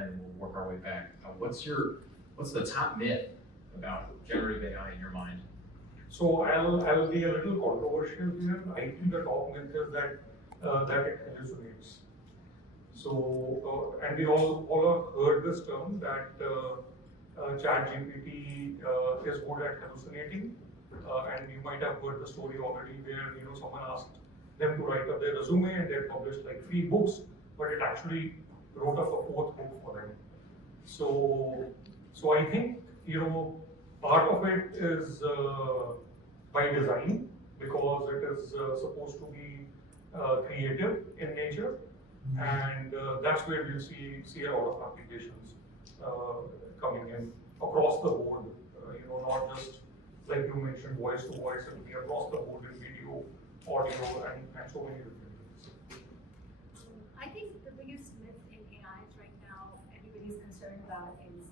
end, and we'll work our way back. What's the top myth about generative AI in your mind? So I'll be a little controversial here. I think the top myth is that it hallucinates. So and we all have heard this term that ChatGPT is good at hallucinating, and you might have heard the story already where someone asked them to write up their resume and they published like 3 books, but it actually wrote up a 4th book for them. So I think part of it is by design, because it is supposed to be creative in nature, and that's where we see a lot of applications coming in across the board. Not just like you mentioned, voice to voice, it will be across the board in video, audio, and so many different things. I think the biggest myth in AI right now, everybody's concerned about is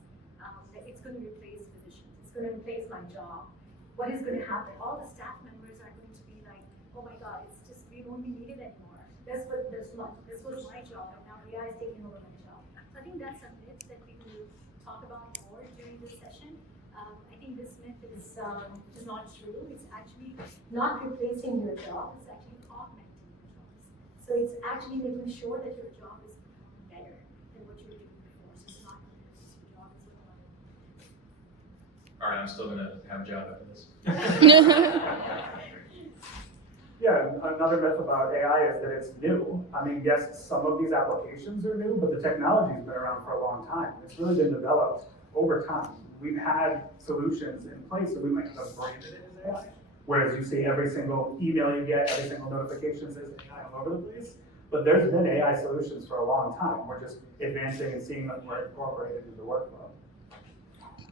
that it's going to replace physicians. It's going to replace my job. What is going to happen? All the staff members are going to be like, oh my God, it's just, we won't be needed anymore. This was my job, and now AI is taking over my job. So I think that's a myth that we will talk about more during this session. I think this myth is not true. It's actually not replacing your job. It's actually augmenting your jobs. So it's actually making sure that your job is better than what you were doing before. So it's not replacing your job as well. All right, I'm still going to have a job after this. Yeah, another myth about AI is that it's new. I mean, yes, some of these applications are new, but the technology's been around for a long time. It's really been developed over time. We've had solutions in place that we might have branded it as AI, whereas you see every single email you get, every single notification says AI all over the place. But there's been AI solutions for a long time. We're just advancing and seeing them incorporated into the workflow.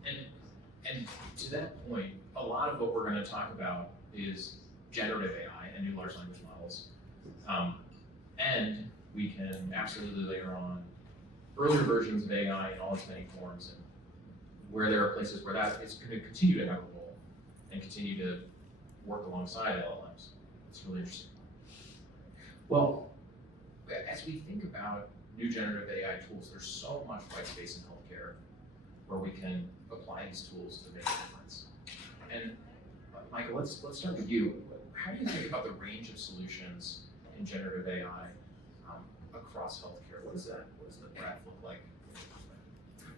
And to that point, a lot of what we're going to talk about is generative AI and new large language models. And we can absolutely layer on earlier versions of AI in all its many forms, and where there are places where that is going to continue to have a role and continue to work alongside LLMs. It's really interesting. Well, as we think about new generative AI tools, there's so much white space in healthcare where we can apply these tools to make a difference. And Michael, let's start with you. How do you think about the range of solutions in generative AI across healthcare? What does the breadth look like?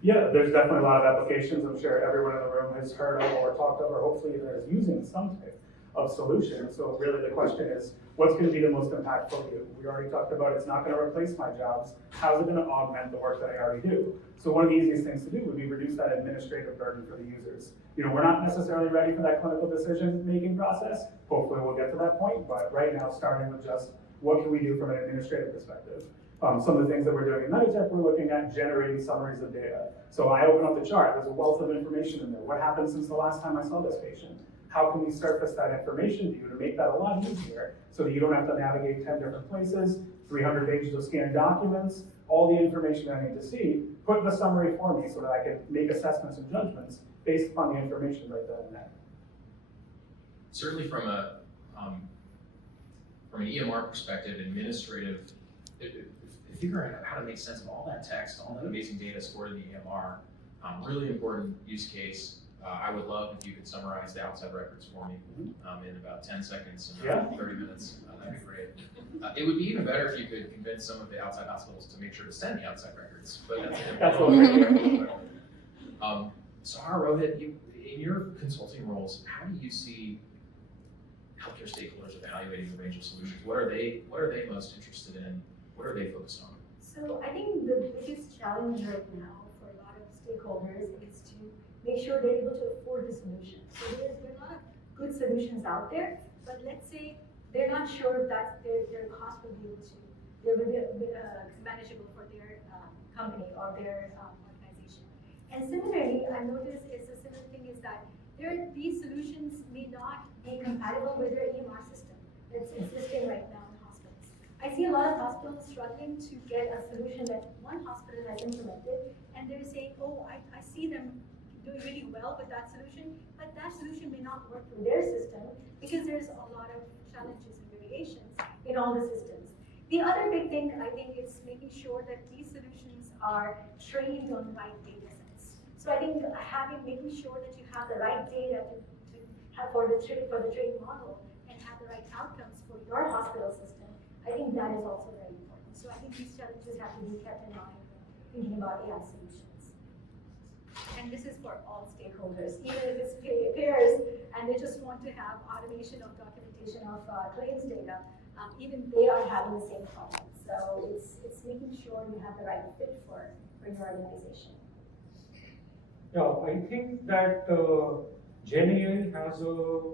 Yeah, there's definitely a lot of applications. I'm sure everyone in the room has heard of or talked of, or hopefully even is using some type of solution. So really the question is, what's going to be the most impactful to you? We already talked about it's not going to replace my jobs. How's it going to augment the work that I already do? So one of the easiest things to do would be reduce that administrative burden for the users. We're not necessarily ready for that clinical decision-making process. Hopefully we'll get to that point, but right now starting with just what can we do from an administrative perspective? Some of the things that we're doing in Meditech, we're looking at generating summaries of data. So I open up the chart, there's a wealth of information in there. What happened since the last time I saw this patient? How can we surface that information to you to make that a lot easier so that you don't have to navigate 10 different places, 300 pages of scanned documents, all the information I need to see, put in a summary for me so that I can make assessments and judgments based upon the information right then and there. Certainly from an EMR perspective, administrative, figuring out how to make sense of all that text, all that amazing data stored in the EMR, really important use case. I would love if you could summarize the outside records for me in about 10 seconds, and 30 minutes. That'd be great. It would be even better if you could convince some of the outside hospitals to make sure to send the outside records. But that's Sahar, Rohit, in your consulting roles, how do you see healthcare stakeholders evaluating the range of solutions? What are they most interested in? What are they focused on? So I think the biggest challenge right now for a lot of stakeholders is to make sure they're able to afford the solution. So there are a lot of good solutions out there, but let's say they're not sure if that's their cost will be manageable for their company or their organization. And similarly, I noticed it's a similar thing is that these solutions may not be compatible with their EMR system that's existing right now in hospitals. I see a lot of hospitals struggling to get a solution that one hospital has implemented, and they're saying, oh, I see them doing really well with that solution, but that solution may not work for their system because there's a lot of challenges and variations in all the systems. The other big thing I think is making sure that these solutions are trained on the right data sets. So I think making sure that you have the right data to have for the trade model and have the right outcomes for your hospital system, I think that is also very important. So I think these challenges have to be kept in mind when thinking about AI solutions. And this is for all stakeholders, even if it's payers and they just want to have automation of documentation of claims data, even they are having the same problem. So it's making sure you have the right fit for your organization. Yeah, I think that Gen AI has a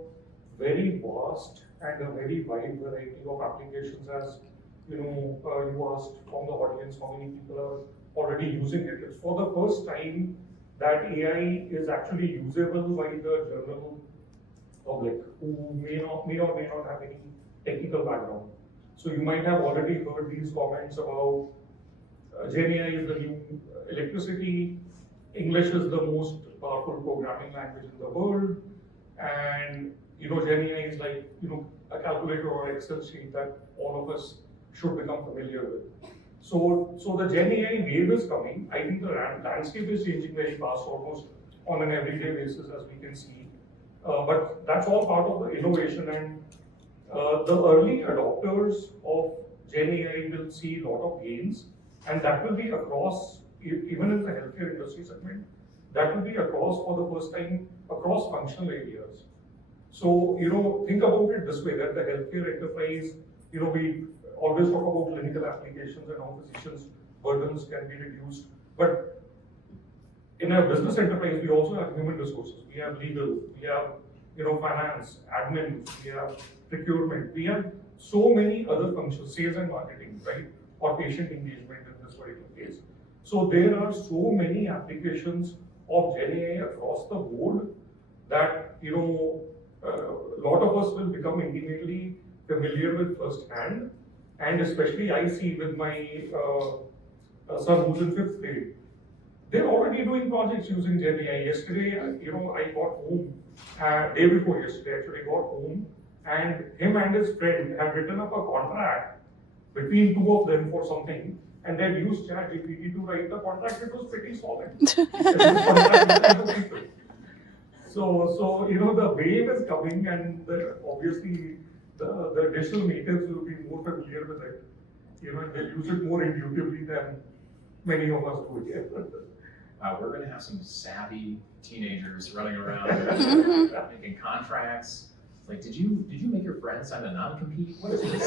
very vast and a very wide variety of applications. As you know, you asked from the audience how many people are already using it. It's for the first time that AI is actually usable by the general public who may or may not have any technical background. So you might have already heard these comments about Gen AI is the new electricity, English is the most powerful programming language in the world, and Gen AI is like a calculator or Excel sheet that all of us should become familiar with. So the Gen AI wave is coming. I think the landscape is changing very fast, almost on an everyday basis, as we can see. But that's all part of the innovation, and the early adopters of Gen AI will see a lot of gains, and that will be across, even in the healthcare industry segment, that will be across for the first time across functional areas. So, think about it this way, that the healthcare enterprise, we always talk about clinical applications and how physicians' burdens can be reduced. But in a business enterprise, we also have human resources. We have legal, we have, finance, admin, we have procurement. We have so many other functions, sales and marketing, right? Or patient engagement in this particular case. So there are so many applications of Gen AI across the board that, a lot of us will become intimately familiar with firsthand. And especially I see with my son who's in 5th grade, they're already doing projects using Gen AI. Yesterday, I got home, day before yesterday actually, got home, and him and his friend have written up a contract between two of them for something, and they used ChatGPT to write the contract. It was pretty solid. So the wave is coming, and obviously the digital natives will be more familiar with it. And they'll use it more intuitively than many of us do here. We're going to have some savvy teenagers running around making contracts. Like, did you make your friend sign a non-compete? What is this?